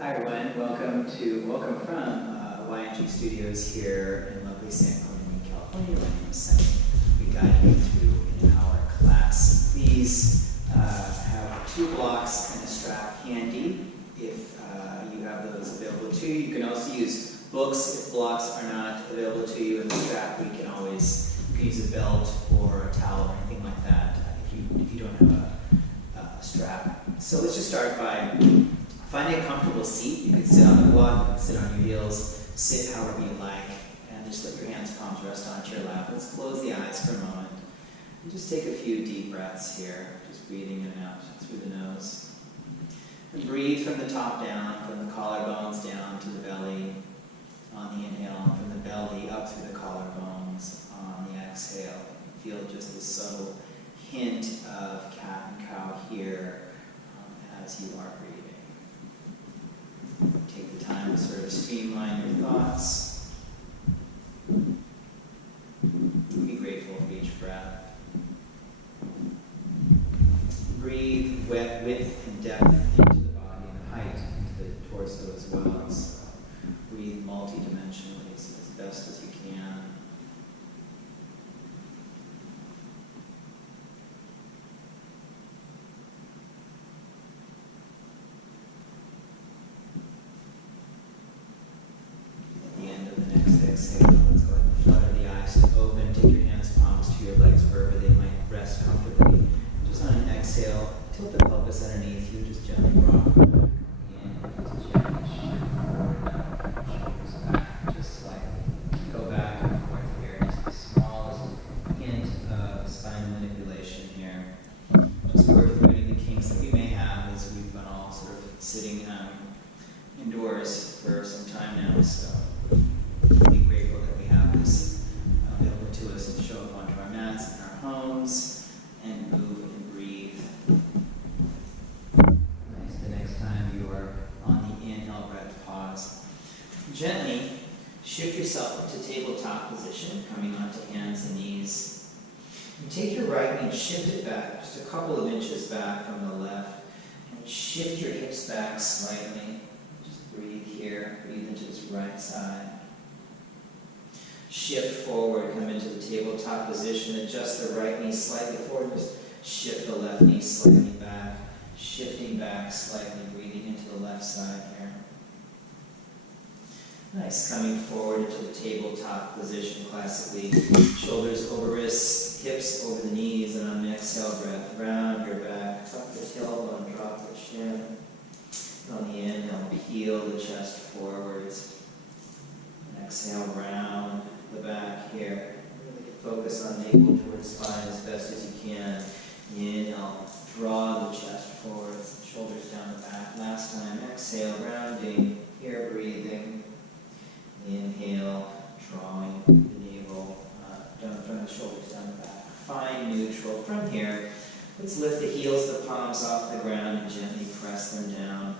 Hi everyone, welcome from YNG Studios here in lovely San Clemente, California. My name is Sonny. We guide you through an hour class. Please have 2 blocks and a strap handy if you have those available to you. You can also use books if blocks are not available to you, and the strap you can use a belt or a towel or anything like that if you don't have a strap. So let's just start by finding a comfortable seat. You can sit on the block, you can sit on your heels, sit however you like, and just let your hands, palms rest onto your lap. Let's close the eyes for a moment and just take a few deep breaths here, just breathing in and out through the nose. And breathe from the top down, from the collarbones down to the belly on the inhale, and from the belly up through the collarbones on the exhale. Feel just this subtle hint of cat and cow here as you are breathing. Take the time to sort of streamline your thoughts. Be grateful for each breath. Breathe width and depth into the body and height into the torso as well. So breathe multidimensionally as best as you can. Exhale. Let's go ahead and flutter the eyes to open. Take your hands, palms to your legs wherever they might rest comfortably. Just on an exhale, tilt the pelvis underneath you. Just gently rock in. Just gently shift forward. Shoulders back. Just slightly. Go back and forth here. Just the smallest hint of spine manipulation here. Just work through any of the kinks that we may have as we've been all sort of sitting indoors for some time now. So be grateful that we have this available to us to show up onto our mats in our homes and move and breathe. Nice. The next time you are on the inhale breath, pause. Gently shift yourself into tabletop position, coming onto hands and knees. And take your right knee, shift it back, just a couple of inches back from the left, and shift your hips back slightly. Just breathe here, breathe into this right side. Shift forward, come into the tabletop position, adjust the right knee slightly forward, just shift the left knee slightly back, shifting back slightly, breathing into the left side here. Nice, coming forward into the tabletop position classically, shoulders over wrists, hips over the knees, and on the exhale breath, round your back, tuck the tailbone, drop the chin. On the inhale, peel the chest forwards, and exhale, round the back here. Really focus on navel towards spine as best as you can. Inhale, draw the chest forwards, shoulders down the back. Last time, exhale, rounding, here breathing. Inhale, drawing the navel, drawing the shoulders down the back. Find neutral. From here, let's lift the heels, the palms off the ground, and gently press them down.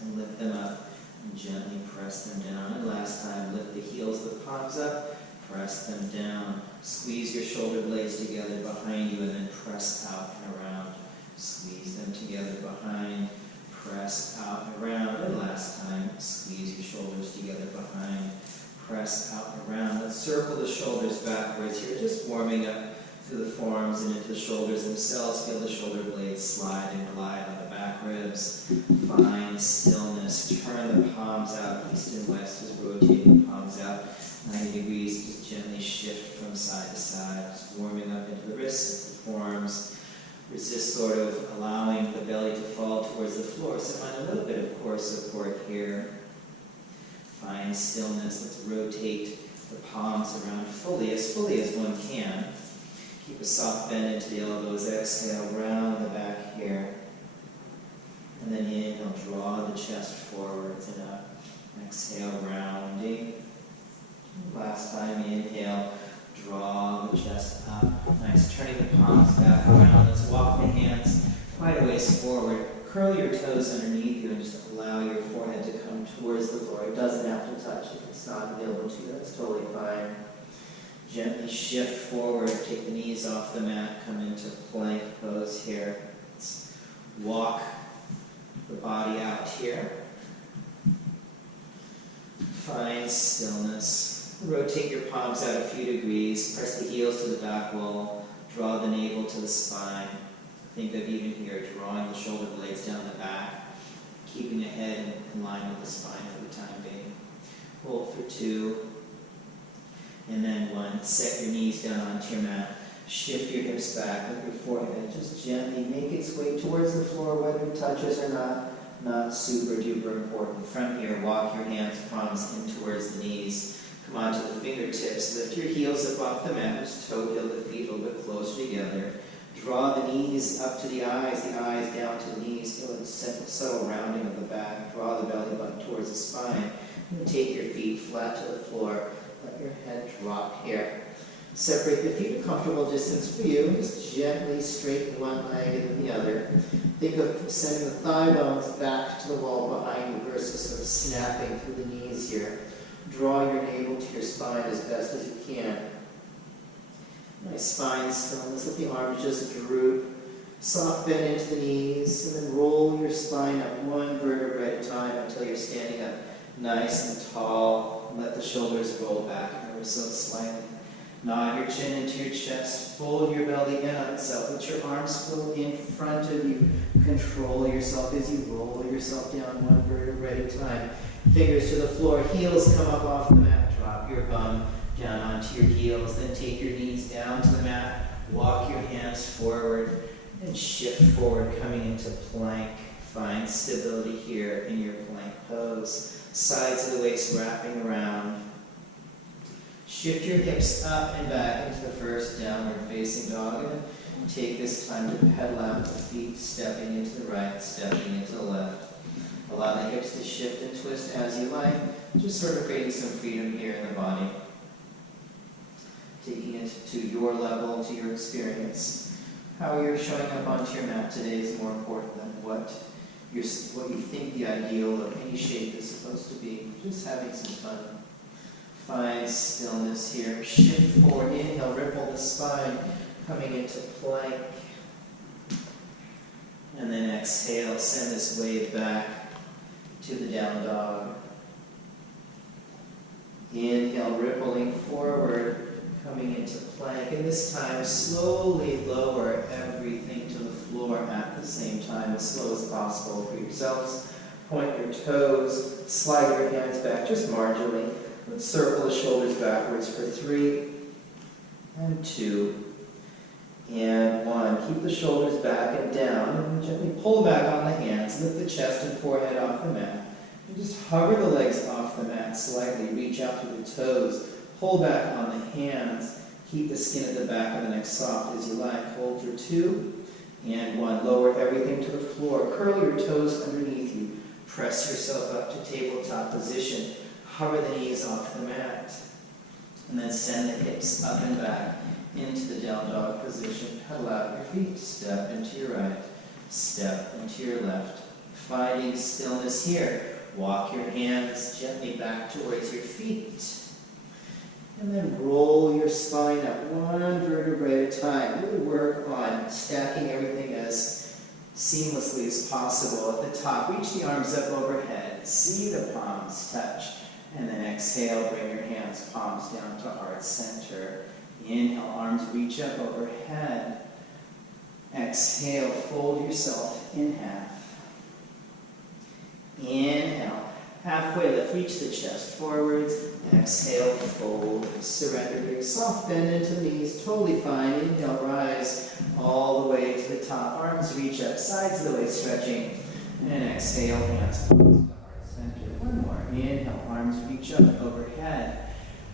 And lift them up. And gently press them down. And last time, lift the heels, the palms up, press them down. Squeeze your shoulder blades together behind you and then press out and around. Squeeze them together behind, press out and around. And last time, squeeze your shoulders together behind, press out and around. Let's circle the shoulders backwards here, just warming up through the forearms and into the shoulders themselves. Feel the shoulder blades slide and glide on the back ribs. Find stillness. Turn the palms out. East and west is rotating the palms out 90 degrees. Just gently shift from side to side. Just warming up into the wrists, the forearms. Resist sort of allowing the belly to fall towards the floor. So find a little bit of core support here. Find stillness. Let's rotate the palms around fully as one can. Keep a soft bend into the elbows. Exhale, round the back here. And then inhale, draw the chest forwards and up. Exhale, rounding. Last time, inhale, draw the chest up. Nice, turning the palms back around. Let's walk the hands quite a ways forward. Curl your toes underneath you and just allow your forehead to come towards the floor. It doesn't have to touch if it's not available to you. That's totally fine. Gently shift forward, take the knees off the mat, come into plank pose here. Let's walk the body out here. Find stillness. Rotate your palms out a few degrees. Press the heels to the back wall. Draw the navel to the spine. Think of even here, drawing the shoulder blades down the back, keeping the head in line with the spine for the time being. Hold for 2. And then 1. Set your knees down onto your mat. Shift your hips back with your forehead. Just gently make its way towards the floor, whether it touches or not super duper important. From here, walk your hands, palms in towards the knees. Come onto the fingertips. Lift your heels up off the mat. Just toe heel the feet a little bit closer together. Draw the knees up to the eyes down to the knees. Feel a subtle rounding of the back. Draw the belly button towards the spine. And take your feet flat to the floor. Let your head drop here. Separate the feet a comfortable distance for you. Just gently straighten one leg and then the other. Think of sending the thigh bones back to the wall behind you versus sort of snapping through the knees here. Draw your navel to your spine as best as you can. Nice spine stillness. Let the arms just droop. Soft bend into the knees, and then roll your spine up one vertebra at a time until you're standing up nice and tall. Let the shoulders roll back ever so slightly. Nod your chin into your chest. Fold your belly in on itself. Let your arms flow in front of you. Control yourself as you roll yourself down one vertebra at a time. Fingers to the floor. Heels come up off the mat. Drop your bum down onto your heels. Then take your knees down to the mat. Walk your hands forward and shift forward, coming into plank. Find stability here in your plank pose. Sides of the waist wrapping around. Shift your hips up and back into the first downward facing dog. And take this time to pedal out the feet, stepping into the right, stepping into the left. Allow the hips to shift and twist as you like. Just sort of creating some freedom here in the body. Taking it to your level, to your experience. How you're showing up onto your mat today is more important than what you think the ideal of any shape is supposed to be. Just having some fun. Find stillness here. Shift forward. Inhale, ripple the spine, coming into plank. And then exhale, send this wave back to the down dog. Inhale, rippling forward, coming into plank. And this time, slowly lower everything to the floor at the same time, as slow as possible for yourselves. Point your toes, slide your hands back just marginally. Let's circle the shoulders backwards for 3, and 2, and 1. Keep the shoulders back and down, and gently pull back on the hands. Lift the chest and forehead off the mat. And just hover the legs off the mat slightly. Reach out through the toes. Pull back on the hands. Keep the skin at the back of the neck soft as you like. Hold for 2, and 1. Lower everything to the floor. Curl your toes underneath you. Press yourself up to tabletop position. Hover the knees off the mat. And then send the hips up and back into the down dog position. Pedal out your feet. Step into your right. Step into your left. Finding stillness here. Walk your hands gently back towards your feet. And then roll your spine up one vertebrae at a time. Really work on stacking everything as seamlessly as possible. At the top, reach the arms up overhead. See the palms touch. And then exhale, bring your hands, palms down to heart center. Inhale, arms reach up overhead. Exhale, fold yourself in half. Inhale, halfway lift, reach the chest forwards. Exhale, fold, surrender, big soft bend into the knees, totally fine. Inhale, rise all the way to the top. Arms reach up, sides of the waist stretching. And exhale, hands palms to heart center. One more. Inhale, arms reach up overhead.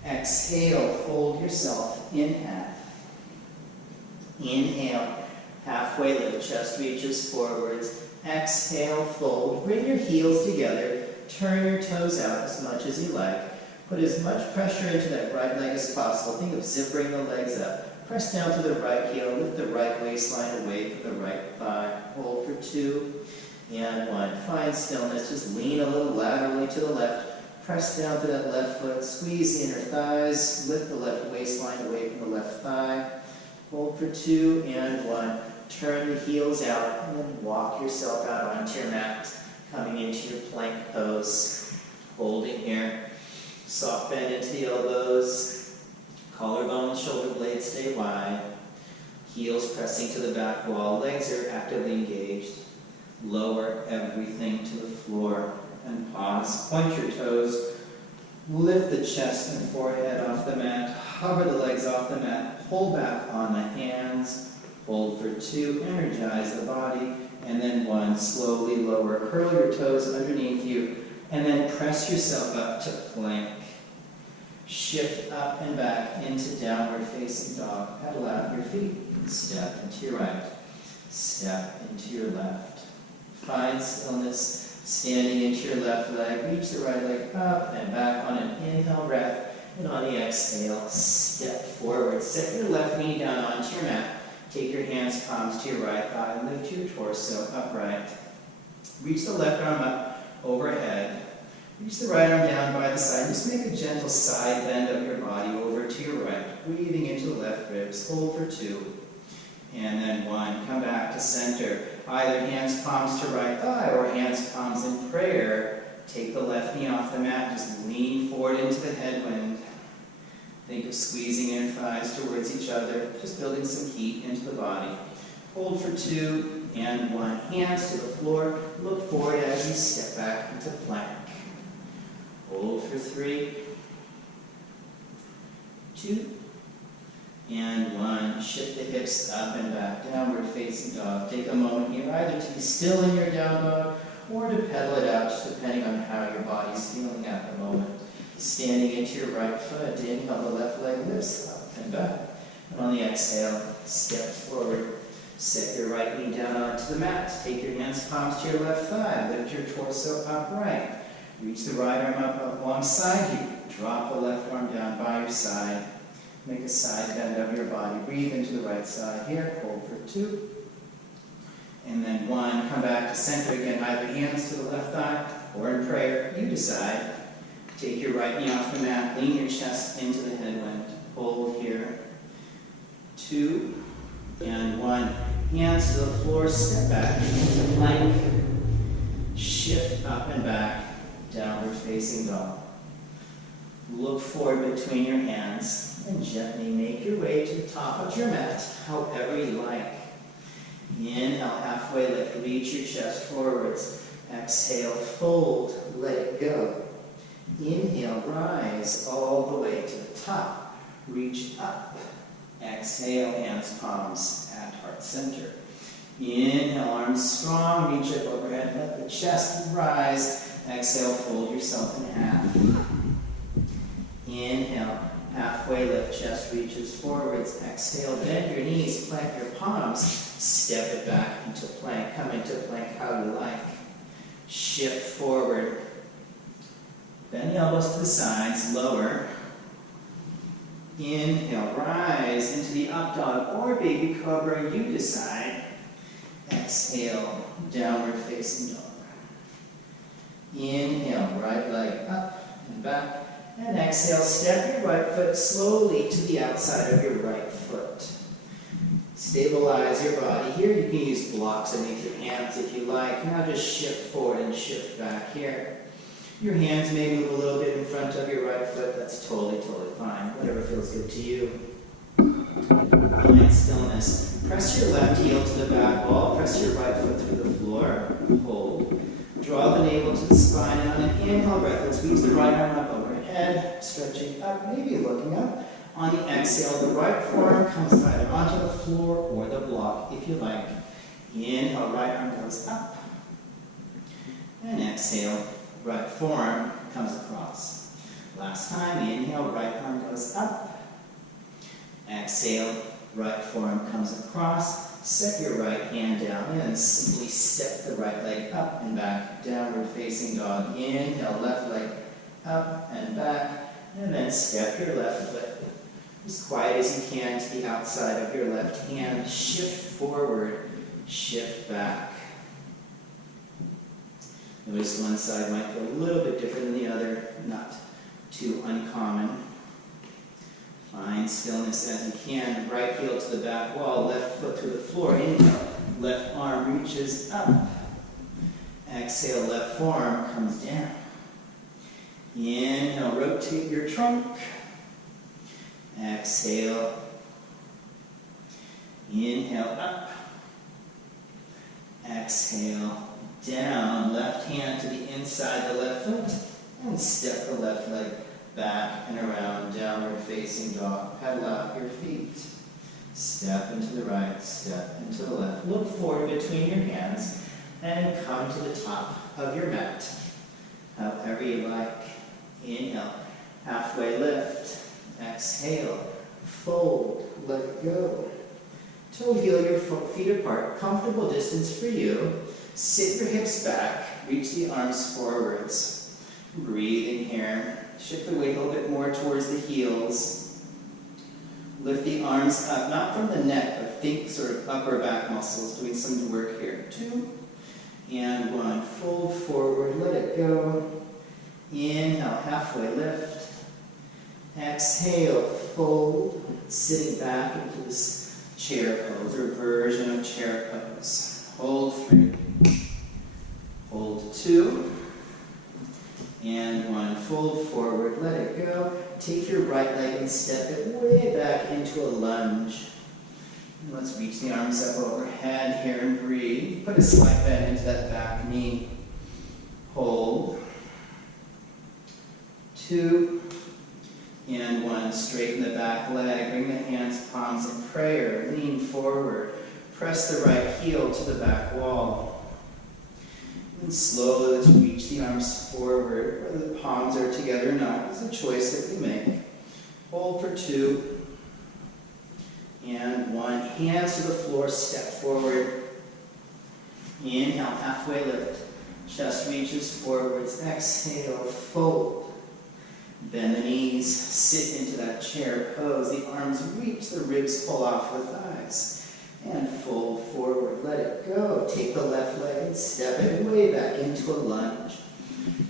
Exhale, fold yourself in half. Inhale, halfway lift, chest reaches forwards. Exhale, fold. Bring your heels together. Turn your toes out as much as you like. Put as much pressure into that right leg as possible. Think of zippering the legs up. Press down to the right heel. Lift the right waistline away from the right thigh. Hold for 2 and 1. Find stillness. Just lean a little laterally to the left. Press down to that left foot. Squeeze the inner thighs. Lift the left waistline away from the left thigh. Hold for 2 and 1. Turn the heels out and then walk yourself out onto your mat, coming into your plank pose. Holding here. Soft stay wide. Heels pressing to the back wall, legs are actively engaged. Lower everything to the floor and pause. Point your toes. Lift the chest and forehead off the mat. Hover the legs off the mat. Pull back on the hands. Hold for 2. Energize the body. And then 1. Slowly lower. Curl your toes underneath you. And then press yourself up to plank. Shift up and back into downward facing dog. Pedal out your feet. Step into your right. Step into your left. Find stillness. Standing into your left leg. Reach the right leg up and back on an inhale breath. And on the exhale, step forward. Set your left knee down onto your mat. Take your hands, palms to your right thigh. And lift your torso upright. Reach the left arm up overhead. Reach the right arm down by the side. Just make a gentle side bend of your body over to your right. Breathing into the left ribs. Hold for 2. And then 1. Come back to center. Either hands, palms to right thigh or hands, palms in prayer. Take the left knee off the mat. Just lean forward into the headwind. Think of squeezing your thighs towards each other. Just building some heat into the body. Hold for 2 and 1. Hands to the floor. Look forward as you step back into plank. Hold for 3, 2, and 1. Shift the hips up and back, downward facing dog. Take a moment here either to be still in your down dog or to pedal it out, just depending on how your body's feeling at the moment. Standing into your right foot, inhale, the left leg lifts up and back. And on the exhale, step forward. Set your right knee down onto the mat. Take your hands, palms to your left thigh. Lift your torso upright. Reach the right arm up alongside you. Drop the left arm down by your side. Make a side bend of your body. Breathe into the right side here. Hold for 2. And then 1. Come back to center again. Either hands to the left thigh or in prayer. You decide. Take your right knee off the mat. Lean your chest into the headwind. Hold here. 2 and 1. Hands to the floor. Step back into plank. Shift up and back. Downward facing dog. Look forward between your hands and gently make your way to the top of your mat, however you like. Inhale, halfway lift, reach your chest forwards. Exhale, fold, let it go. Inhale, rise all the way to the top. Reach up. Exhale, hands, palms at heart center. Inhale, arms strong, reach up overhead, let the chest rise. Exhale, fold yourself in half. Inhale, halfway lift, chest reaches forwards. Exhale, bend your knees, plant your palms. Step it back into plank. Come into plank how you like. Shift forward. Bend the elbows to the sides, lower. Inhale, rise into the up dog or baby cobra, you decide. Exhale, downward facing dog. Inhale, right leg up and back. And exhale, step your right foot slowly to the outside of your right foot. Stabilize your body. Here you can use blocks underneath your hands if you like. Now just shift forward and shift back here. Your hands may move a little bit in front of your right foot. That's totally fine. Whatever feels good to you. Find stillness. Press your left heel to the back wall. Press your right foot through the floor. Hold. Draw the navel to the spine. And on an inhale breath, let's reach the right arm up overhead. Stretching up, maybe looking up. On the exhale, the right forearm comes either onto the floor or the block, if you like. Inhale, right arm goes up. And exhale, right forearm comes across. Last time, inhale, right arm goes up. Exhale, right forearm comes across. Set your right hand down and simply step the right leg up and back. Downward facing dog. Inhale, left leg up and back. And then step your left foot as quiet as you can to the outside of your left hand. Shift forward, shift back. Notice one side might feel a little bit different than the other, not too uncommon. Find stillness as you can. Right heel to the back wall, left foot to the floor. Inhale, left arm reaches up. Exhale, left forearm comes down. Inhale, rotate your trunk. Exhale, Inhale, up. Exhale, down. Left hand to the inside the left foot. And step the left leg back and around, downward facing dog. Pedal out your feet. Step into the right, step into the left. Look forward between your hands and come to the top of your mat. However you like. Inhale, halfway lift. Exhale, fold, let it go. Toe heel your feet apart, comfortable distance for you. Sit your hips back, reach the arms forwards. Breathing here. Shift the weight a little bit more towards the heels. Lift the arms up, not from the neck, but think sort of upper back muscles, doing some work here. 2 and 1. Fold forward, let it go. Inhale, halfway lift. Exhale, fold. Sitting back into this chair pose, or version of chair pose. Hold 3. Hold 2. And 1. Fold forward, let it go. Take your right leg and step it way back into a lunge. And let's reach the arms up overhead here and breathe. Put a slight bend into that back knee. Hold. 2. And 1. Straighten the back leg. Bring the hands, palms in prayer. Lean forward. Press the right heel to the back wall. And slowly let's reach the arms forward. Whether the palms are together or not is a choice that we make. Hold for 2. And 1. Hands to the floor, step forward. Inhale, halfway lift. Chest reaches forwards. Exhale, fold. Bend the knees, sit into that chair pose. The arms reach, the ribs pull off the thighs. And fold forward, let it go. Take the left leg and step it way back into a lunge.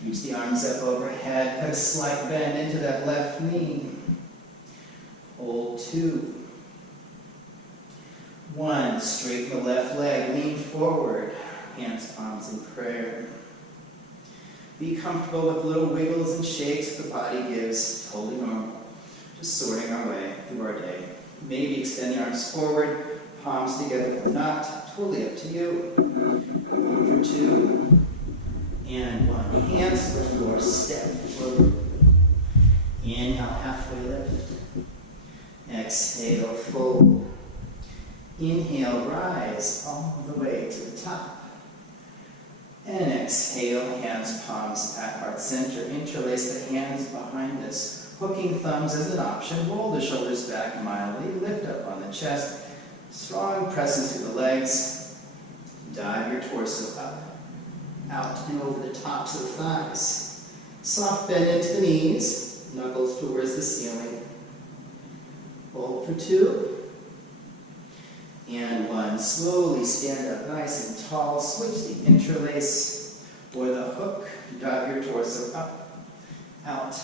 Reach the arms up overhead, put a slight bend into that left knee. Hold 2. 1, straighten the left leg, lean forward, hands, palms in prayer. Be comfortable with little wiggles and shakes the body gives, totally normal. Just sorting our way through our day. Maybe extend the arms forward, palms together or not, totally up to you. For 2, and 1. Hands to the floor, step forward. Inhale, halfway lift. Exhale, fold. Inhale, rise all the way to the top. And exhale, hands, palms at heart center. Interlace the hands behind us. Hooking thumbs as an option. Roll the shoulders back mildly. Lift up on the chest. Strong presses through the legs. Dive your torso up, out, and over the tops of the thighs. Soft bend into the knees. Knuckles towards the ceiling. Hold for 2. And 1. Slowly stand up nice and tall. Switch the interlace or the hook. Drive your torso up, out,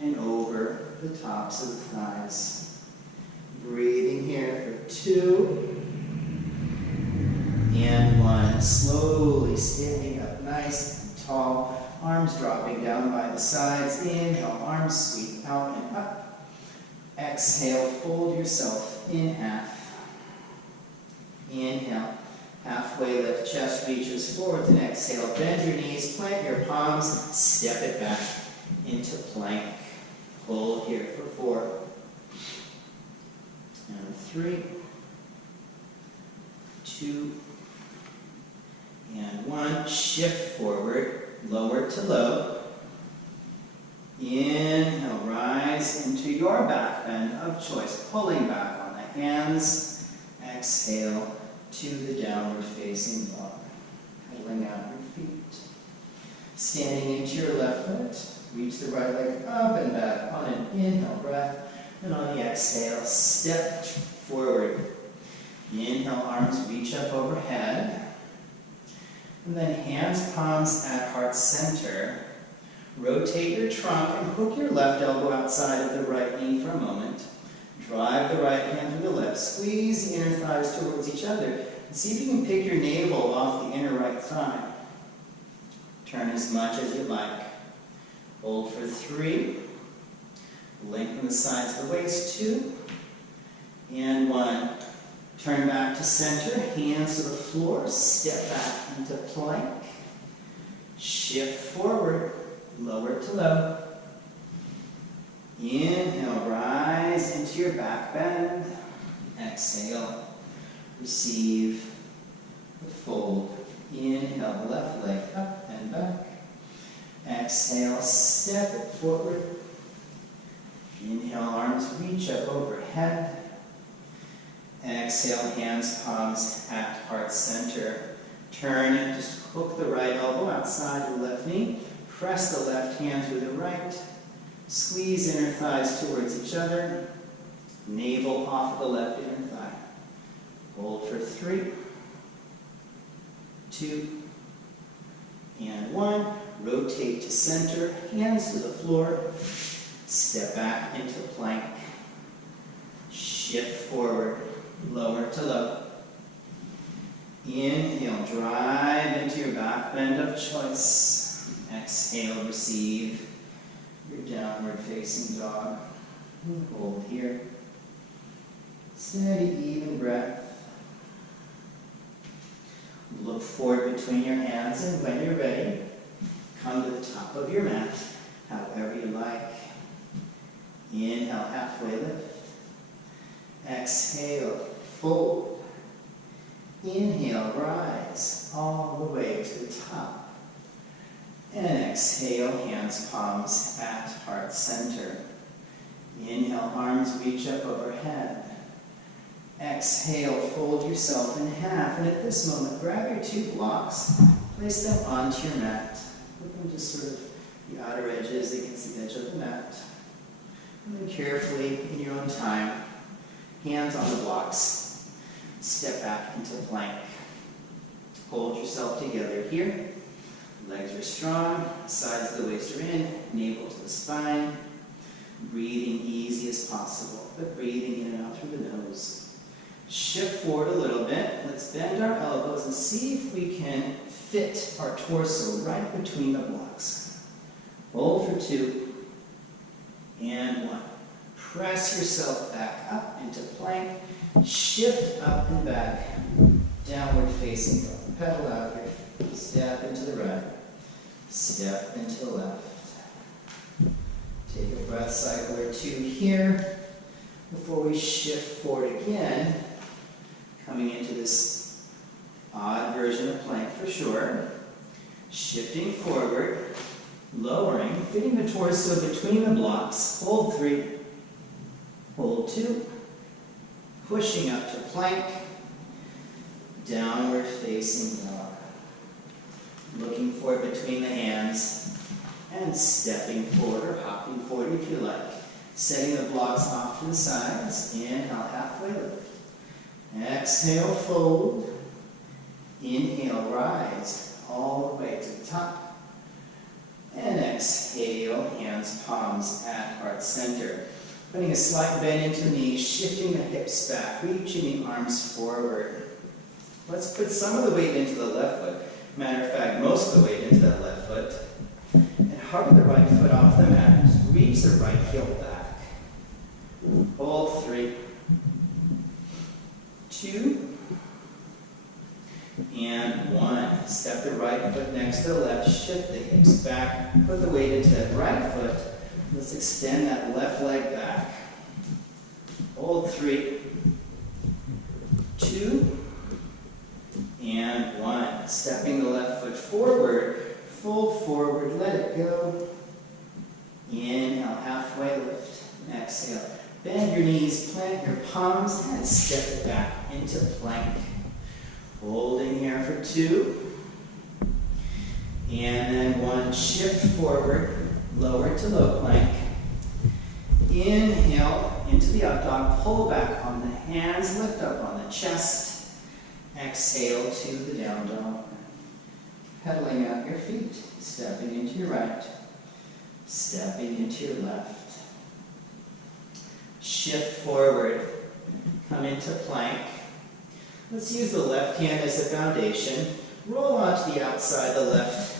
and over the tops of the thighs. Breathing here for 2. And 1. Slowly standing up nice and tall. Arms dropping down by the sides. Inhale, arms sweep out and up. Exhale, fold yourself in half. Inhale, halfway lift, chest reaches forward, and exhale. Bend your knees, plant your palms, step it back into plank. Hold here for 4. And 3. 2. And 1. Shift forward, lower to low. Inhale, rise into your back bend of choice, pulling back on the hands. Exhale to the downward facing dog. Pedaling out your feet. Standing into your left foot. Reach the right leg up and back on an inhale breath. And on the exhale, step forward. Inhale, arms reach up overhead. And then hands, palms at heart center. Rotate your trunk and hook your left elbow outside of the right knee for a moment. Drive the right hand through the left. Squeeze the inner thighs towards each other. And see if you can pick your navel off the inner right thigh. Turn as much as you like. Hold for 3. Lengthen the sides of the waist. 2. And 1. Turn back to center, hands to the floor, step back into plank. Shift forward, lower to low. Inhale, rise into your back bend. Exhale, receive the fold. Inhale, left leg up and back. Exhale, step it forward. Inhale, arms reach up overhead. Exhale, hands, palms at heart center. Turn and just hook the right elbow outside the left knee. Press the left hand through the right. Squeeze inner thighs towards each other. Navel off of the left inner thigh. Hold for 3, 2, and 1. Rotate to center, hands to the floor. Step back into plank. Shift forward, lower to low. Inhale, drive into your back bend of choice. Exhale, receive your downward facing dog. Hold here. Steady, even breath. Look forward between your hands, and when you're ready, come to the top of your mat, however you like. Inhale, halfway lift. Exhale, fold. Inhale, rise all the way to the top. And exhale, hands, palms at heart center. Inhale, arms reach up overhead. Exhale, fold yourself in half. And at this moment, grab your 2 blocks, place them onto your mat. Put them just sort of the outer edges against the edge of the mat. And then carefully, in your own time, hands on the blocks. Step back into plank. Hold yourself together here. Legs are strong, sides of the waist are in, navel to the spine. Breathing easy as possible, but breathing in and out through the nose. Shift forward a little bit. Let's bend our elbows and see if we can fit our torso right between the blocks. Hold for 2 and 1. Press yourself back up into plank. Shift up and back. Downward facing dog. Pedal out here. Step into the right. Step into the left. Take a breath cycle or 2 here before we shift forward again. Coming into this odd version of plank for sure. Shifting forward, lowering, fitting the torso between the blocks. Hold 3, hold 2, pushing up to plank, downward facing dog. Looking forward between the hands and stepping forward or hopping forward if you like. Setting the blocks off to the sides. Inhale, halfway lift. Exhale, fold. Inhale, rise all the way to the top. And exhale, hands, palms at heart center. Putting a slight bend into the knees, shifting the hips back, reaching the arms forward. Let's put some of the weight into the left foot. Matter of fact, most of the weight into that left foot. And hover the right foot off the mat. Just reach the right heel back. Hold 3, 2, and 1. Step the right foot next to the left. Shift the hips back. Put the weight into that right foot. Let's extend that left leg back. Hold 3, 2, and 1. Stepping the left foot forward. Fold forward. Let it go. Inhale, halfway lift. Exhale. Bend your knees, plant your palms, and step it back into plank. Holding here for 2. And then 1. Shift forward. Lower to low plank. Inhale into the up dog. Pull back on the hands. Lift up on the chest. Exhale to the down dog. Pedaling out your feet. Stepping into your right. Stepping into your left. Shift forward. Come into plank. Let's use the left hand as the foundation. Roll onto the outside the left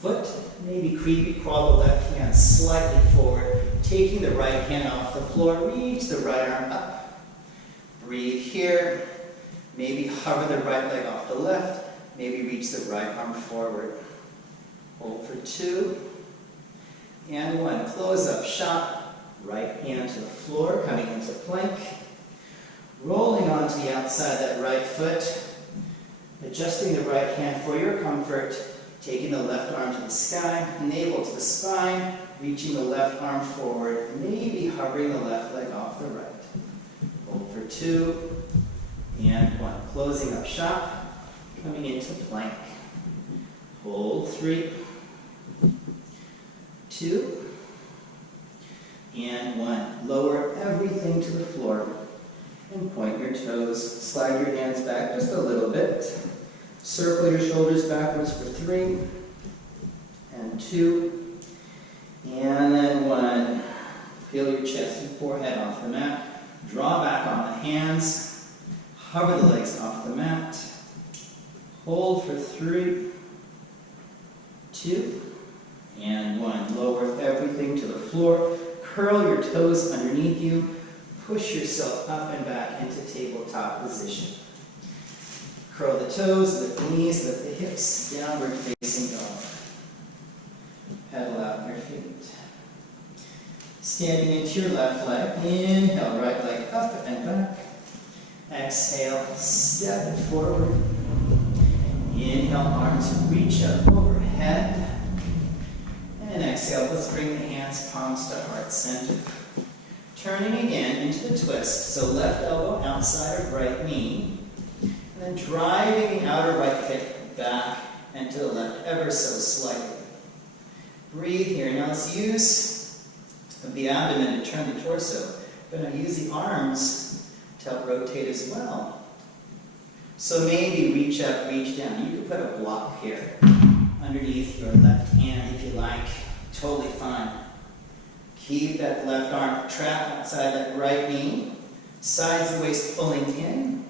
foot. Maybe creepy crawl the left hand slightly forward. Taking the right hand off the floor. Reach the right arm up. Breathe here. Maybe hover the right leg off the left. Maybe reach the right arm forward. Hold for 2. And 1. Close up shop. Right hand to the floor, coming into plank. Rolling onto the outside of that right foot. Adjusting the right hand for your comfort. Taking the left arm to the sky, navel to the spine. Reaching the left arm forward. Maybe hovering the left leg off the right. Hold for 2. And 1. Closing up shop. Coming into plank. Hold 3. 2. And 1. Lower everything to the floor and point your toes. Slide your hands back just a little bit. Circle your shoulders backwards for 3 and 2. And then 1. Feel your chest and forehead off the mat. Draw back on the hands. Hover the legs off the mat. Hold for 3, 2, and 1. Lower everything to the floor. Curl your toes underneath you. Push yourself up and back into tabletop position. Curl the toes, lift the knees, lift the hips, downward facing dog. Pedal out your feet. Standing into your left leg. Inhale, right leg up and back. Exhale, step it forward. Inhale, arms reach up overhead. And exhale, let's bring the hands, palms to heart center. Turning again into the twist. So left elbow outside of right knee. And then driving the outer right hip back and to the left ever so slightly. Breathe here. Now let's use the abdomen to turn the torso. But now use the arms to help rotate as well. So maybe reach up, reach down. You could put a block here underneath your left hand if you like. Totally fine. Keep that left arm trapped outside that right knee. Sides of the waist pulling in.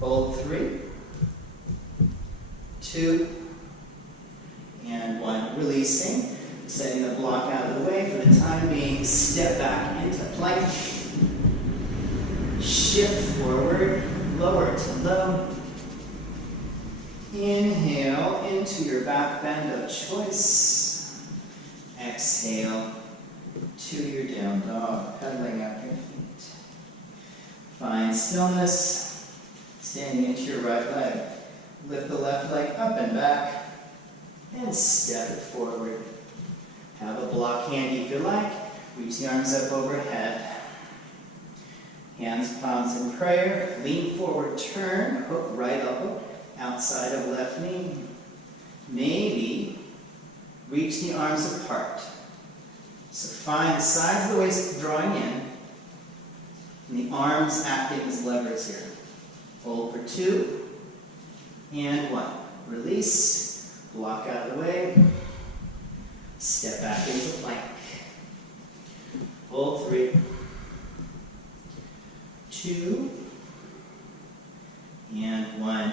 Hold 3, 2, and 1. Releasing. Setting the block out of the way for the time being. Step back into plank. Shift forward. Lower to low. Inhale into your back bend of choice. Exhale to your down dog, pedaling out your feet. Find stillness, standing into your right leg. Lift the left leg up and back, and step it forward. Have a block handy if you like. Reach the arms up overhead. Hands, palms in prayer. Lean forward, turn, hook right elbow outside of left knee. Maybe reach the arms apart. So find the sides of the waist drawing in, and the arms acting as levers here. Hold for 2, and 1. Release, block out of the way, step back into plank. Hold 3, 2, and 1.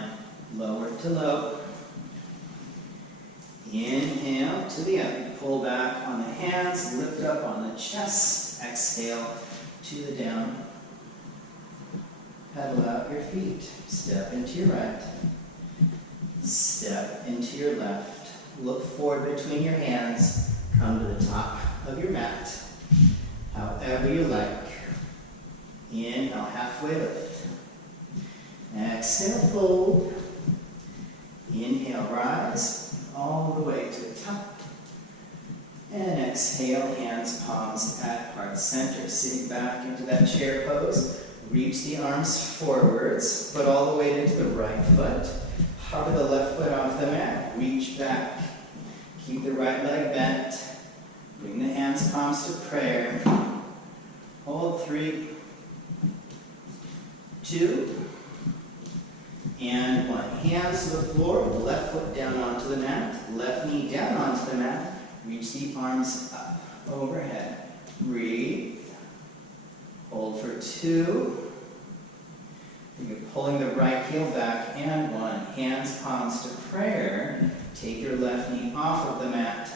Lower to low. Inhale to the up. Pull back on the hands, lift up on the chest. Exhale to the down. Pedal out your feet. Step into your right. Step into your left. Look forward between your hands. Come to the top of your mat. However you like. Inhale, halfway lift. Exhale, fold. Inhale, rise all the way to the top. And exhale, hands, palms at heart center. Sitting back into that chair pose. Reach the arms forwards. Foot all the way into the right foot. Hover the left foot off the mat. Reach back. Keep the right leg bent. Bring the hands, palms to prayer. Hold 3, 2, and 1. Hands to the floor, left foot down onto the mat, left knee down onto the mat. Reach the arms up, overhead. Breathe. Hold for 2. You're pulling the right heel back, and 1. Hands, palms to prayer. Take your left knee off of the mat.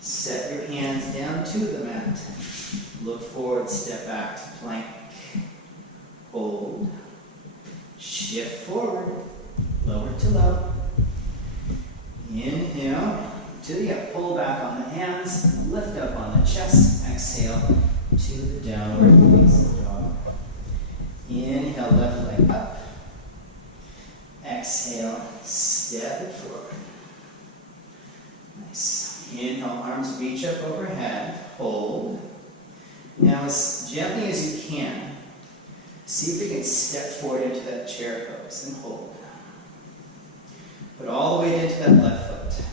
Set your hands down to the mat. Look forward, step back to plank. Hold. Shift forward, lower to low. Inhale to the up, pull back on the hands, lift up on the chest, exhale to the downward facing dog. Inhale, left leg up. Exhale, step it forward. Nice. Inhale, arms reach up overhead, hold. Now as gently as you can, see if you can step forward into that chair pose and hold. Put all the weight into that left foot.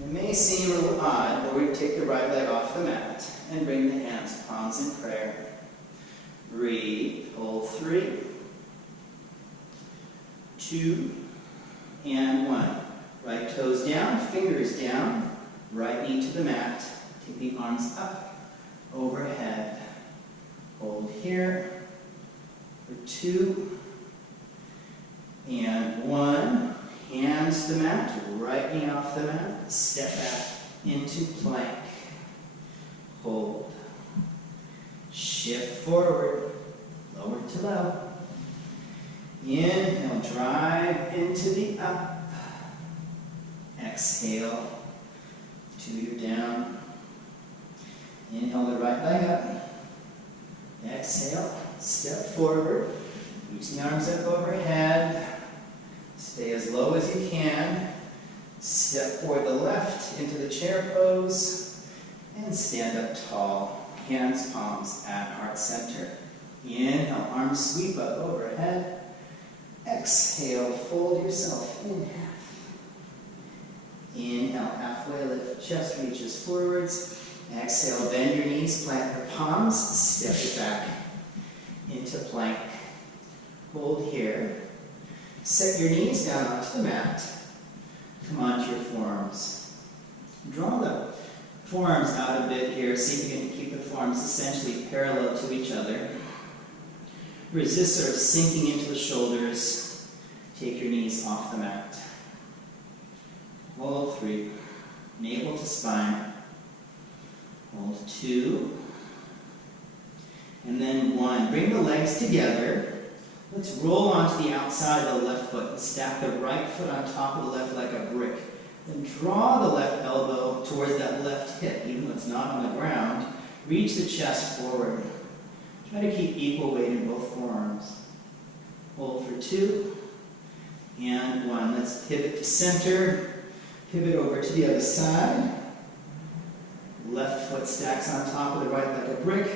It may seem a little odd, but we take the right leg off the mat and bring the hands, palms in prayer. Breathe, hold 3, 2, and 1. Right toes down, fingers down, right knee to the mat. Take the arms up, overhead. Hold here for 2 and 1. Hands to the mat, right knee off the mat. Step back into plank. Hold. Shift forward, lower to low. Inhale, drive into the up. Exhale to your down. Inhale the right leg up. Exhale, step forward. Reach the arms up overhead. Stay as low as you can. Step forward the left into the chair pose. And stand up tall. Hands, palms at heart center. Inhale, arms sweep up overhead. Exhale, fold yourself in half. Inhale, halfway lift, chest reaches forwards. Exhale, bend your knees, plant your palms, step it back into plank. Hold here. Set your knees down onto the mat. Come onto your forearms. Draw the forearms out a bit here. See if you can keep the forearms essentially parallel to each other. Resist sort of sinking into the shoulders. Take your knees off the mat. Hold 3. Navel to spine. Hold 2. And then 1. Bring the legs together. Let's roll onto the outside of the left foot and stack the right foot on top of the left like a brick. Then draw the left elbow towards that left hip, even though it's not on the ground. Reach the chest forward. Try to keep equal weight in both forearms. Hold for 2 and 1. Let's pivot to center. Pivot over to the other side. Left foot stacks on top of the right like a brick.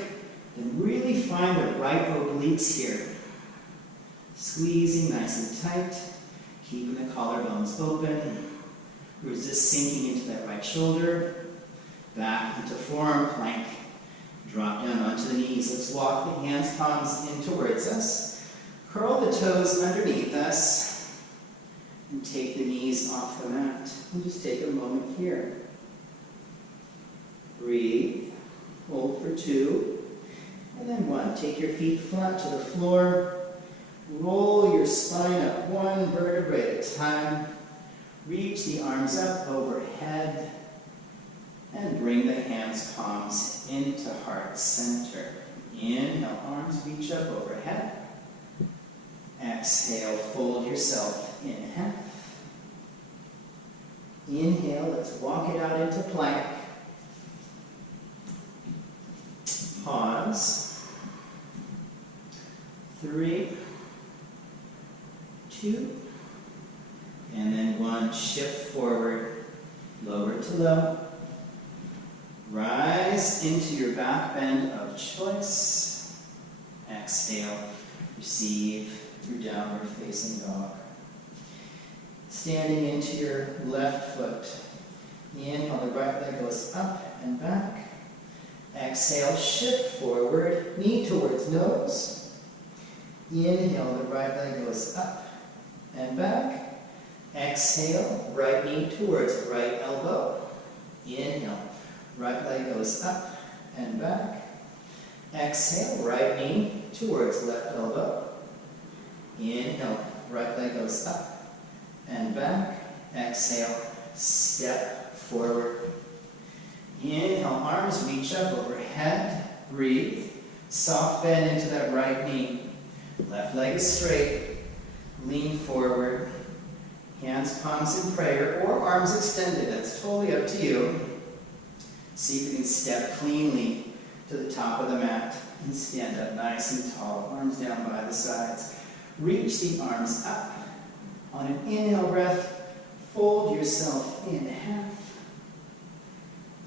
And really find the right obliques here. Squeezing nice and tight. Keeping the collarbones open. Resist sinking into that right shoulder. Back into forearm plank. Drop down onto the knees. Let's walk the hands, palms in towards us. Curl the toes underneath us. And take the knees off the mat. And just take a moment here. Breathe. Hold for 2. And then 1. Take your feet flat to the floor. Roll your spine up 1 vertebrae at a time. Reach the arms up overhead. And bring the hands, palms into heart center. Inhale, arms reach up overhead. Exhale, fold yourself in half. Inhale, let's walk it out into plank. Pause. 3, 2, and then 1. Shift forward, lower to low. Rise into your back bend of choice. Exhale, receive your downward facing dog. Standing into your left foot. Inhale, the right leg goes up and back. Exhale, shift forward, knee towards nose. Inhale, the right leg goes up and back. Exhale, right knee towards right elbow. Inhale, right leg goes up and back. Exhale, right knee towards left elbow. Inhale, right leg goes up and back. Exhale, step forward. Inhale, arms reach up overhead. Breathe. Soft bend into that right knee. Left leg is straight. Lean forward. Hands, palms in prayer, or arms extended. That's totally up to you. See if you can step cleanly to the top of the mat and stand up nice and tall. Arms down by the sides. Reach the arms up. On an inhale breath, fold yourself in half.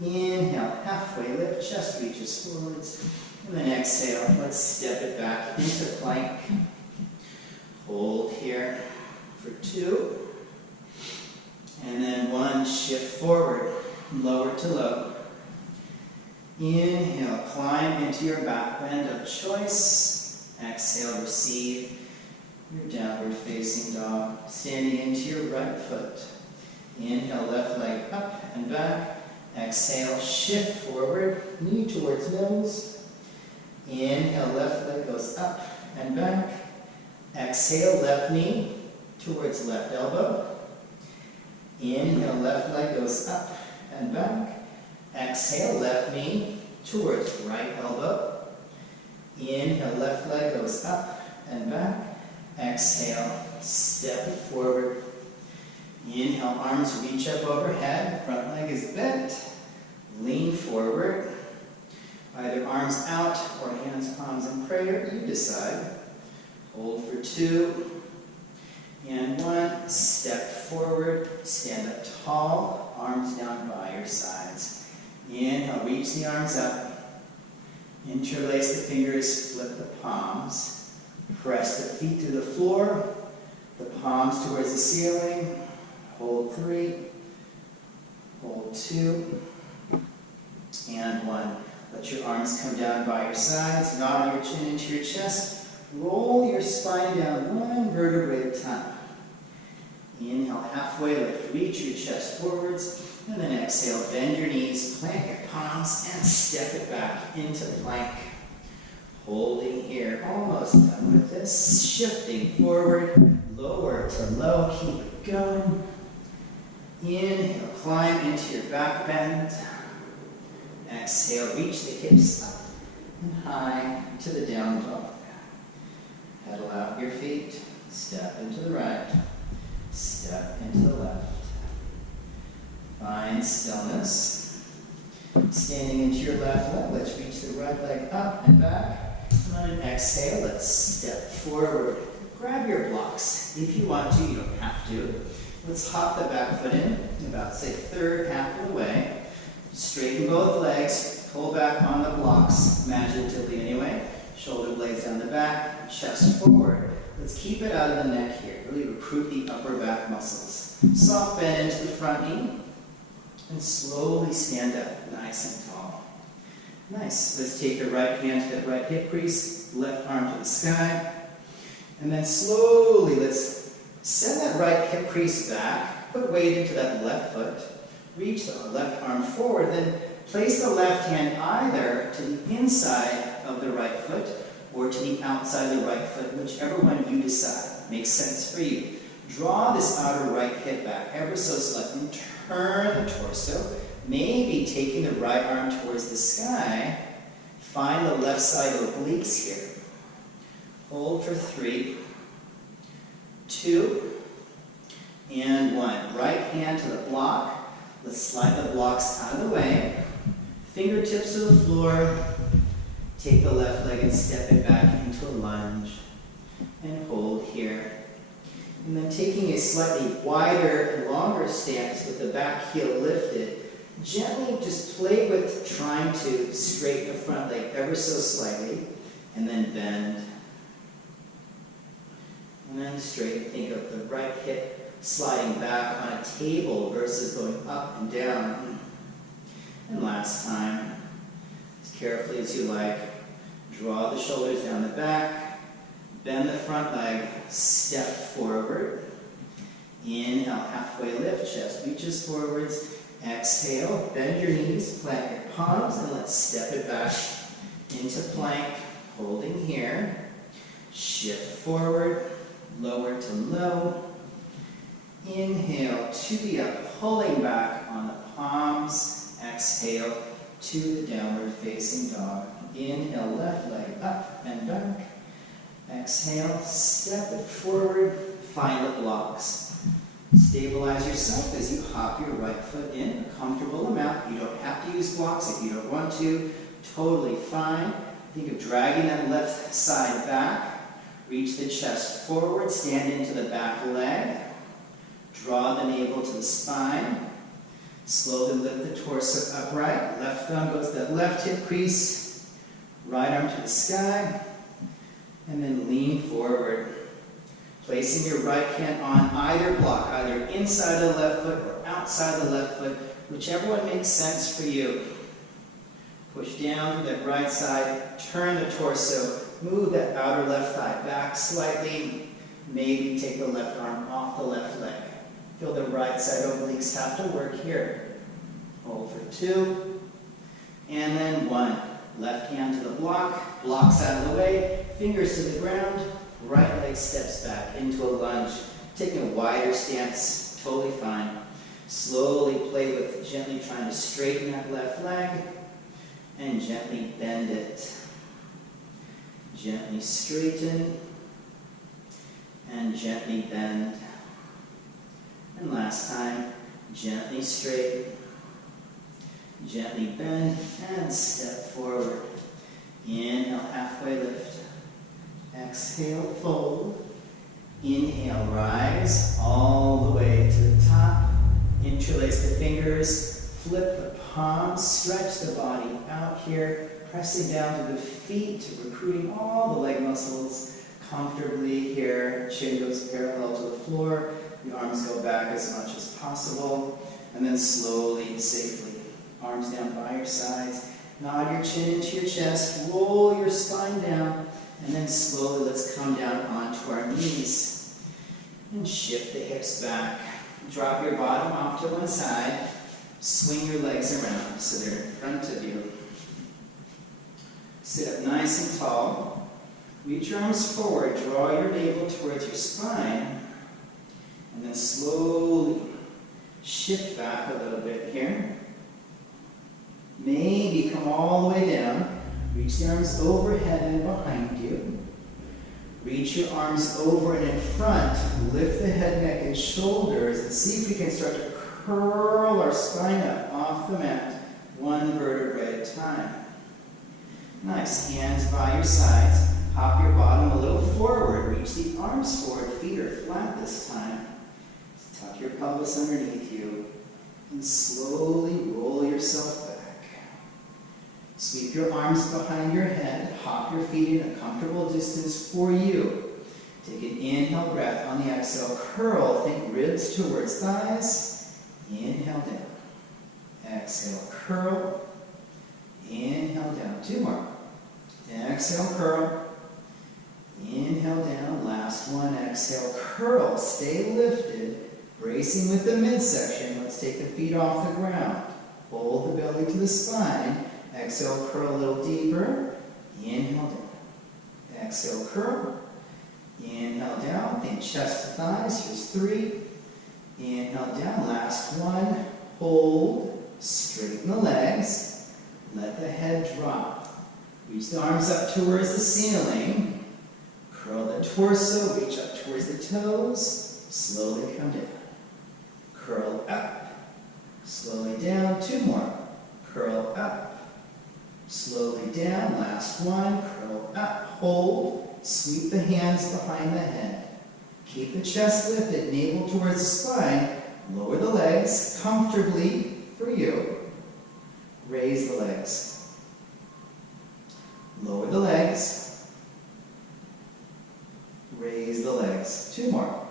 Inhale, halfway lift, chest reaches forwards. And then exhale, let's step it back into plank. Hold here for 2. And then 1, shift forward, lower to low. Inhale, climb into your back bend of choice. Exhale, receive your downward facing dog. Standing into your right foot. Inhale, left leg up and back. Exhale, shift forward, knee towards nose. Inhale, left leg goes up and back. Exhale, left knee towards left elbow. Inhale, left leg goes up and back. Exhale, left knee towards right elbow. Inhale, left leg goes up and back. Exhale, step it forward. Inhale, arms reach up overhead. Front leg is bent. Lean forward. Either arms out or hands, palms in prayer. You decide. Hold for 2. And 1. Step forward. Stand up tall. Arms down by your sides. Inhale, reach the arms up. Interlace the fingers. Flip the palms. Press the feet to the floor. The palms towards the ceiling. Hold 3. Hold 2. And 1. Let your arms come down by your sides. Nod your chin into your chest. Roll your spine down 1 vertebrae at a time. Inhale, halfway lift. Reach your chest forwards. And then exhale, bend your knees, plant your palms, and step it back into plank. Holding here, almost done with this. Shifting forward, lower to low, keep it going. Inhale, climb into your back bend. Exhale, reach the hips up and high to the down dog. Pedal out your feet, step into the right, step into the left. Find stillness. Standing into your left leg, let's reach the right leg up and back. And on an exhale, let's step forward. Grab your blocks. If you want to, you don't have to. Let's hop the back foot in, about, say, 1/3, half of the way. Straighten both legs, pull back on the blocks, imaginatively anyway. Shoulder blades down the back, chest forward. Let's keep it out of the neck here. Really recruit the upper back muscles. Soft bend into the front knee. And slowly stand up, nice and tall. Nice. Let's take your right hand to that right hip crease, left arm to the sky. And then slowly, let's send that right hip crease back. Put weight into that left foot. Reach the left arm forward. Then place the left hand either to the inside of the right foot or to the outside of the right foot, whichever one you decide makes sense for you. Draw this outer right hip back ever so slightly. Turn the torso, maybe taking the right arm towards the sky. Find the left side obliques here. Hold for 3, 2, and 1. Right hand to the block. Let's slide the blocks out of the way. Fingertips to the floor. Take the left leg and step it back into a lunge. And hold here. And then taking a slightly wider, longer stance with the back heel lifted, gently just play with trying to straighten the front leg ever so slightly, and then bend. And then straighten. Think of the right hip sliding back on a table versus going up and down. And last time, as carefully as you like, draw the shoulders down the back. Bend the front leg, step forward. Inhale, halfway lift, chest reaches forwards. Exhale, bend your knees, plant your palms, and let's step it back into plank. Holding here. Shift forward, lower to low. Inhale to the up, pulling back on the palms. Exhale to the downward facing dog. Inhale, left leg up and back. Exhale, step it forward, find the blocks. Stabilize yourself as you hop your right foot in, a comfortable amount. You don't have to use blocks if you don't want to. Totally fine. Think of dragging that left side back. Reach the chest forward, stand into the back leg. Draw the navel to the spine. Slowly lift the torso upright. Left thumb goes to that left hip crease. Right arm to the sky. And then lean forward. Placing your right hand on either block, either inside the left foot or outside the left foot, whichever one makes sense for you. Push down to that right side, turn the torso, move that outer left thigh back slightly. Maybe take the left arm off the left leg. Feel the right side obliques have to work here. Hold for 2. And then 1. Left hand to the block, blocks out of the way, fingers to the ground, right leg steps back into a lunge. Taking a wider stance, totally fine. Slowly play with gently trying to straighten that left leg and gently bend it. Gently straighten and gently bend. And last time, gently straighten, gently bend, and step forward. Inhale, halfway lift. Exhale, fold. Inhale, rise all the way to the top. Interlace the fingers, flip the palms, stretch the body out here, pressing down to the feet, recruiting all the leg muscles comfortably here. Chin goes parallel to the floor. The arms go back as much as possible. And then slowly, safely, arms down by your sides. Nod your chin into your chest, roll your spine down, and then slowly let's come down onto our knees. And shift the hips back. Drop your bottom off to one side. Swing your legs around so they're in front of you. Sit up nice and tall. Reach your arms forward. Draw your navel towards your spine. And then slowly shift back a little bit here. Maybe come all the way down. Reach the arms overhead and behind you. Reach your arms over and in front. Lift the head, neck, and shoulders. And see if we can start to curl our spine up off the mat. One vertebrae at a time. Nice. Hands by your sides. Hop your bottom a little forward. Reach the arms forward. Feet are flat this time. Tuck your pelvis underneath you. And slowly roll yourself back. Sweep your arms behind your head. Hop your feet in a comfortable distance for you. Take an inhale breath. On the exhale, curl. Think ribs towards thighs. Inhale down. Exhale, curl. Inhale down. 2 more. Exhale, curl. Inhale down. Last one. Exhale, curl. Stay lifted. Bracing with the midsection. Let's take the feet off the ground. Hold the belly to the spine. Exhale, curl a little deeper. Inhale down. Exhale, curl. Inhale down. Think chest to thighs. Here's 3. Inhale down. Last one. Hold. Straighten the legs. Let the head drop. Reach the arms up towards the ceiling. Curl the torso. Reach up towards the toes. Slowly come down. Curl up. Slowly down. 2 more. Curl up. Slowly down. Last one. Curl up. Hold. Sweep the hands behind the head. Keep the chest lifted. Navel towards the spine. Lower the legs comfortably for you. Raise the legs. Lower the legs. Raise the legs. 2 more.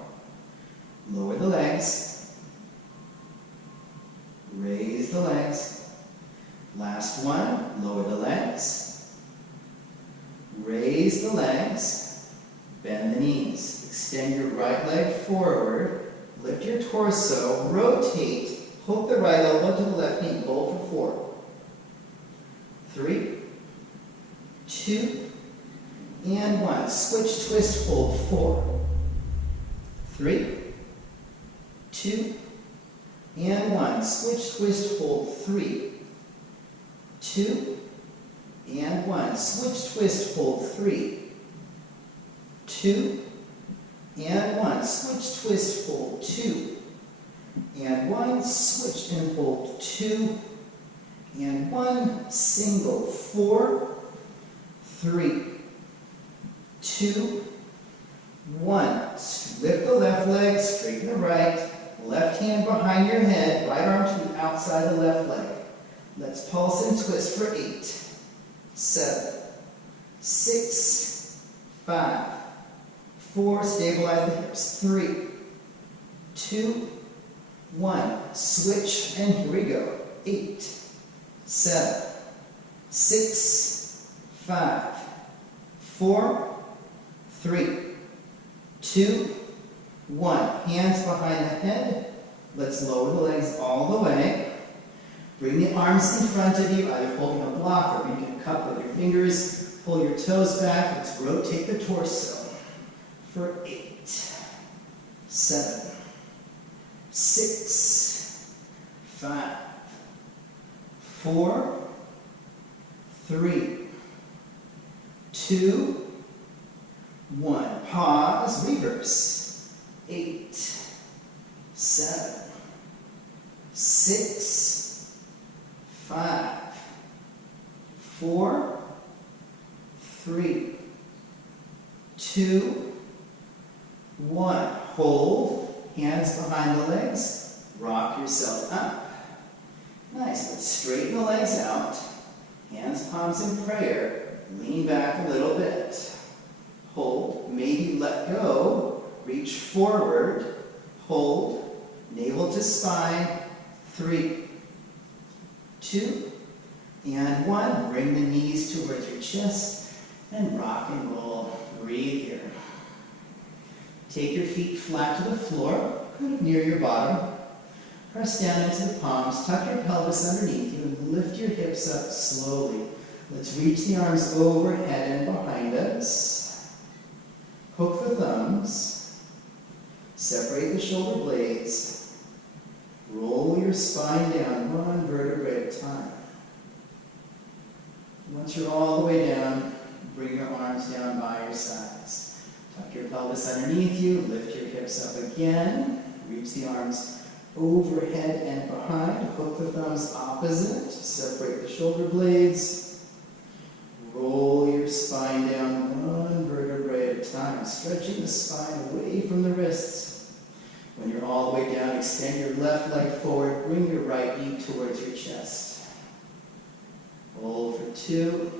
Lower the legs. Raise the legs. Last one. Lower the legs. Raise the legs. Bend the knees. Extend your right leg forward. Lift your torso. Rotate. Hook the right elbow to the left knee. Hold for 4. 3, 2, and 1. Switch, twist, hold. 4, 3, 2, and 1. Switch, twist, hold. 3, 2, and 1. Switch, twist, hold. 3, 2, and 1. Switch, twist, hold, 2, and 1. Switch and hold, 2, and 1. Single, 4, 3, 2, 1. Lift the left leg, straighten the right. Left hand behind your head, right arm to the outside of the left leg. Let's pulse and twist for 8, 7, 6, 5, 4, stabilize the hips, 3, 2, 1. Switch, and here we go. 8, 7, 6, 5, 4, 3, 2, 1. Hands behind the head. Let's lower the legs all the way. Bring the arms in front of you, either holding a block or you can cup with your fingers. Pull your toes back. Let's rotate the torso for 8, 7, 6, 5, 4, 3, 2, 1. Pause, reverse. 8, 7, 6, 5, 4, 3, 2, 1. Hold, hands behind the legs, rock yourself up. Nice, let's straighten the legs out. Hands, palms in prayer. Lean back a little bit. Hold, maybe let go. Reach forward, hold, navel to spine, 3, 2, and 1. Bring the knees towards your chest and rock and roll. Breathe here. Take your feet flat to the floor, kind of near your bottom. Press down into the palms, tuck your pelvis underneath you, and lift your hips up slowly. Let's reach the arms overhead and behind us. Hook the thumbs. Separate the shoulder blades. Roll your spine down, one vertebrae at a time. Once you're all the way down, bring your arms down by your sides. Tuck your pelvis underneath you, lift your hips up again. Reach the arms overhead and behind. Hook the thumbs opposite. Separate the shoulder blades. Roll your spine down, one vertebrae at a time. Stretching the spine away from the wrists. When you're all the way down, extend your left leg forward. Bring your right knee towards your chest. Hold for 2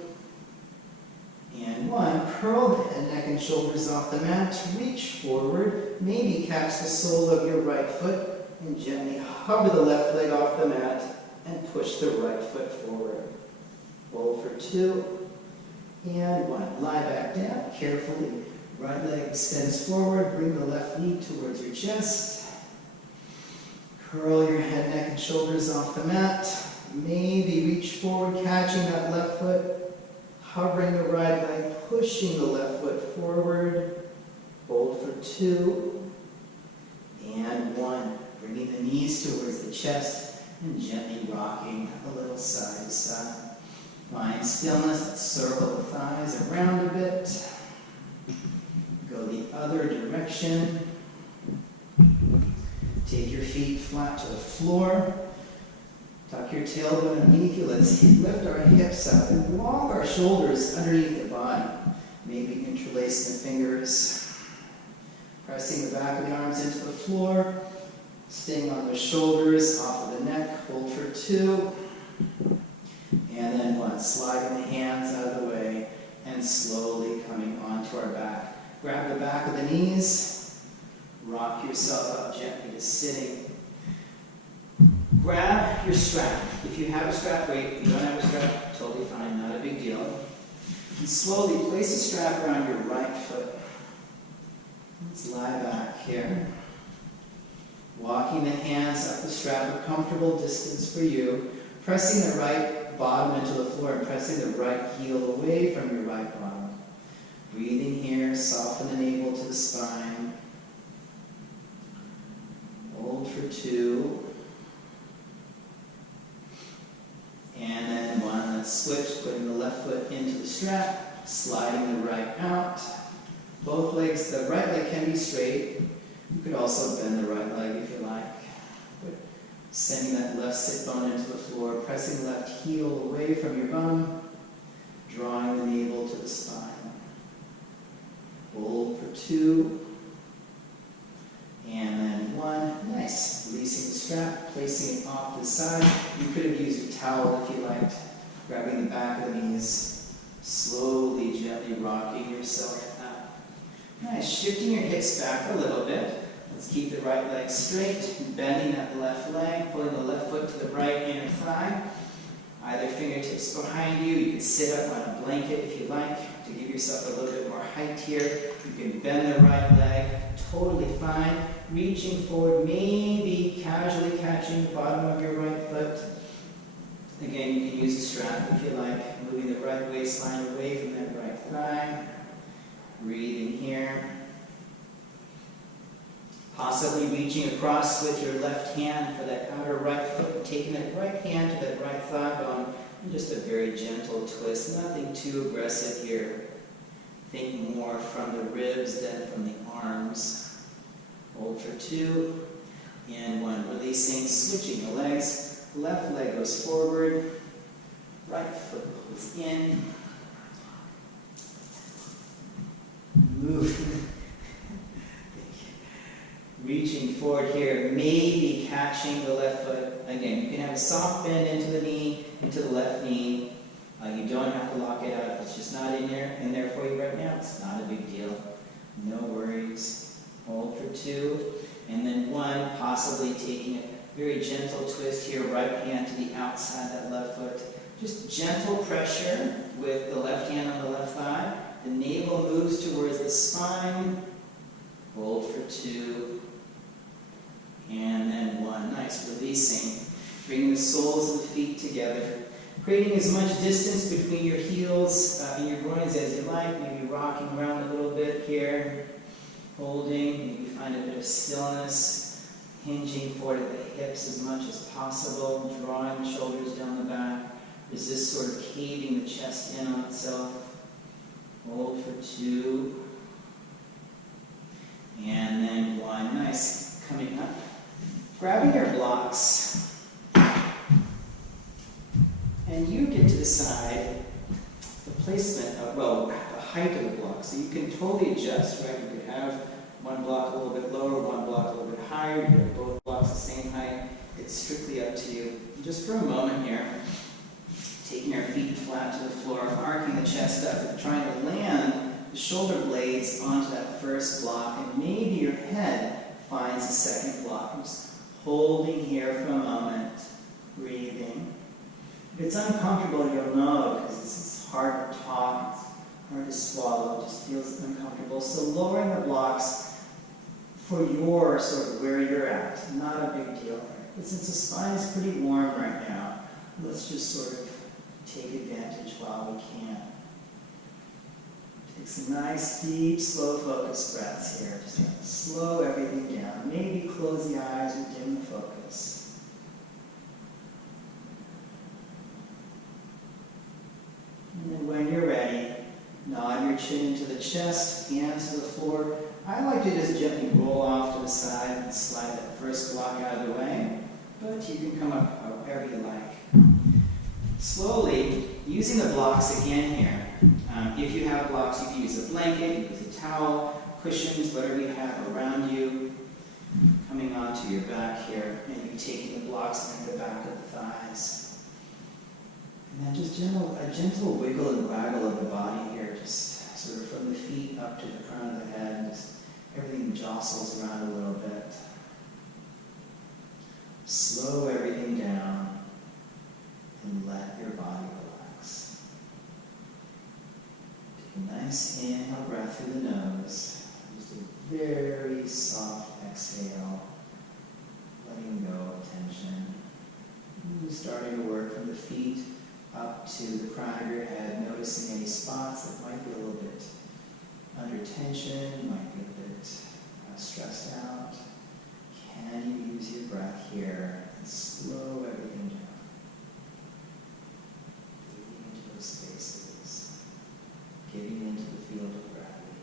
and 1. Curl the head, neck, and shoulders off the mat. Reach forward. Maybe catch the sole of your right foot and gently hover the left leg off the mat and push the right foot forward. Hold for 2 and 1. Lie back down carefully. Right leg extends forward. Bring the left knee towards your chest. Curl your head, neck, and shoulders off the mat. Maybe reach forward, catching that left foot. Hovering the right leg, pushing the left foot forward. Hold for 2 and 1. Bringing the knees towards the chest and gently rocking a little side to side. Find stillness. Let's circle the thighs around a bit. Go the other direction. Take your feet flat to the floor. Tuck your tailbone underneath you. Let's lift our hips up and walk our shoulders underneath the body. Maybe interlace the fingers. Pressing the back of the arms into the floor. Staying on the shoulders, off of the neck. Hold for 2. And then 1. Sliding the hands out of the way and slowly coming onto our back. Grab the back of the knees. Rock yourself up gently to sitting. Grab your strap. If you have a strap, great. If you don't have a strap, totally fine, not a big deal. And slowly place the strap around your right foot. Let's lie back here. Walking the hands up the strap, a comfortable distance for you. Pressing the right bottom into the floor and pressing the right heel away from your right bottom. Breathing here, soften the navel to the spine. Hold for 2. And then 1. Let's switch, putting the left foot into the strap, sliding the right out. Both legs, the right leg can be straight. You could also bend the right leg if you like. But sending that left sit bone into the floor, pressing the left heel away from your bum, drawing the navel to the spine. Hold for 2. And then 1. Nice. Releasing the strap, placing it off to the side. You could have used a towel if you liked. Grabbing the back of the knees. Slowly, gently rocking yourself up. Nice. Shifting your hips back a little bit. Let's keep the right leg straight. Bending that left leg. Pulling the left foot to the right inner thigh. Either fingertips behind you. You can sit up on a blanket if you like to give yourself a little bit more height here. You can bend the right leg. Totally fine. Reaching forward, maybe casually catching the bottom of your right foot. Again, you can use a strap if you like. Moving the right waistline away from that right thigh. Breathing here. Possibly reaching across with your left hand for that outer right foot. Taking that right hand to that right thigh bone. And just a very gentle twist. Nothing too aggressive here. Think more from the ribs than from the arms. Hold for 2. And 1. Releasing, switching the legs. Left leg goes forward. Right foot goes in. Move. Reaching forward here, maybe catching the left foot. Again, you can have a soft bend into the knee, into the left knee. You don't have to lock it out. If it's just not in there for you right now, it's not a big deal. No worries. Hold for 2. And then 1, possibly taking a very gentle twist here, right hand to the outside that left foot. Just gentle pressure with the left hand on the left thigh. The navel moves towards the spine. Hold for 2. And then 1. Nice. Releasing. Bringing the soles of the feet together. Creating as much distance between your heels and your groins as you like. Maybe rocking around a little bit here. Holding. Maybe find a bit of stillness. Hinging forward at the hips as much as possible. Drawing the shoulders down the back. Resist sort of caving the chest in on itself. Hold for 2. And then 1. Nice. Coming up. Grabbing your blocks. And you get to decide the placement of, the height of the block. So you can totally adjust, right? You could have one block a little bit lower, one block a little bit higher. You have both blocks the same height. It's strictly up to you. Just for a moment here, taking our feet flat to the floor, arcing the chest up, and trying to land the shoulder blades onto that first block, and maybe your head finds the second block. Just holding here for a moment, breathing. If it's uncomfortable, you'll know, because it's hard to talk, it's hard to swallow, it just feels uncomfortable. So lowering the blocks for your sort of where you're at, not a big deal. But since the spine is pretty warm right now, let's just sort of take advantage while we can. Take some nice, deep, slow focus breaths here. Just slow everything down. Maybe close the eyes or dim the focus. And then when you're ready, nod your chin into the chest, hands to the floor. I like to just gently roll off to the side and slide that first block out of the way, but you can come up however you like. Slowly, using the blocks again here. If you have blocks, you can use a blanket, you can use a towel, cushions, whatever you have around you. Coming onto your back here, and you taking the blocks into the back of the thighs. And then just a gentle wiggle and waggle of the body here, just sort of from the feet up to the crown of the head. Just everything jostles around a little bit. Slow everything down and let your body relax. Take a nice inhale breath through the nose. Just a very soft exhale, letting go of tension. And starting to work from the feet up to the crown of your head, noticing any spots that might be a little bit under tension, might be a bit stressed out. Can you use your breath here and slow everything down? Breathing into those spaces, getting into the field of gravity.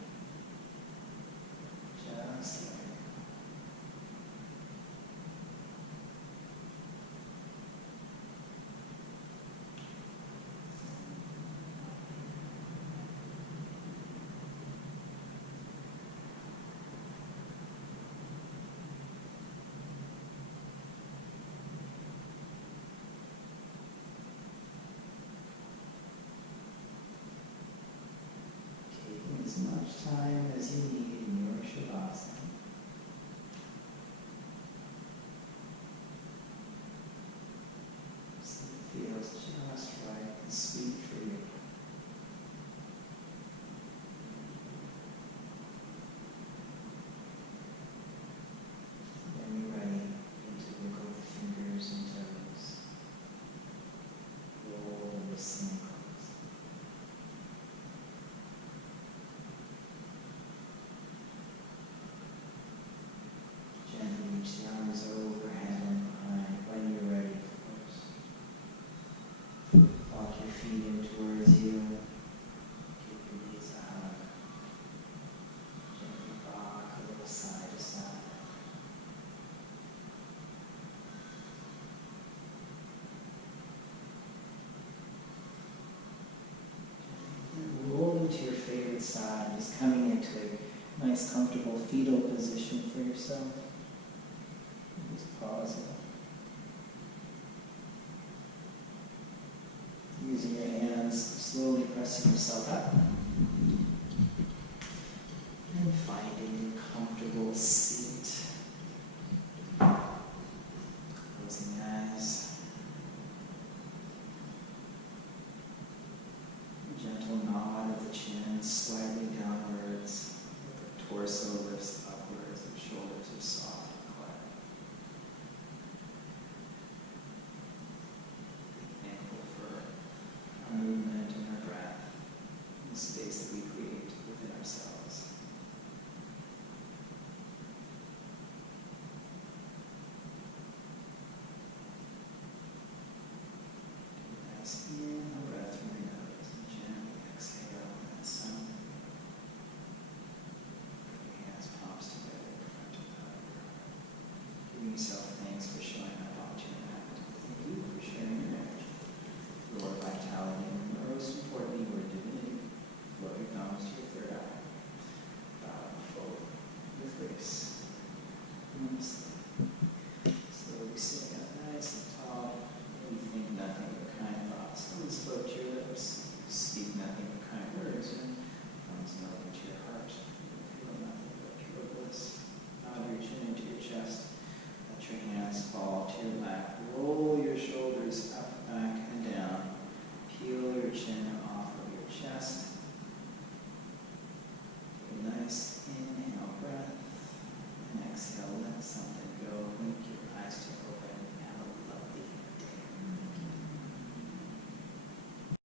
Walk your feet in towards you. Keep your knees up. Gently rock a little side to side. And roll into your favorite side, just coming into a nice, comfortable fetal position for yourself. And just pause it. Using your hands, slowly pressing yourself up. And finding a comfortable seat. Closing the eyes. A gentle nod of the chin slightly downwards. The torso lifts upwards, the shoulders are soft and quiet. Thankful for our movement and our breath, the space that we create within ourselves. Nice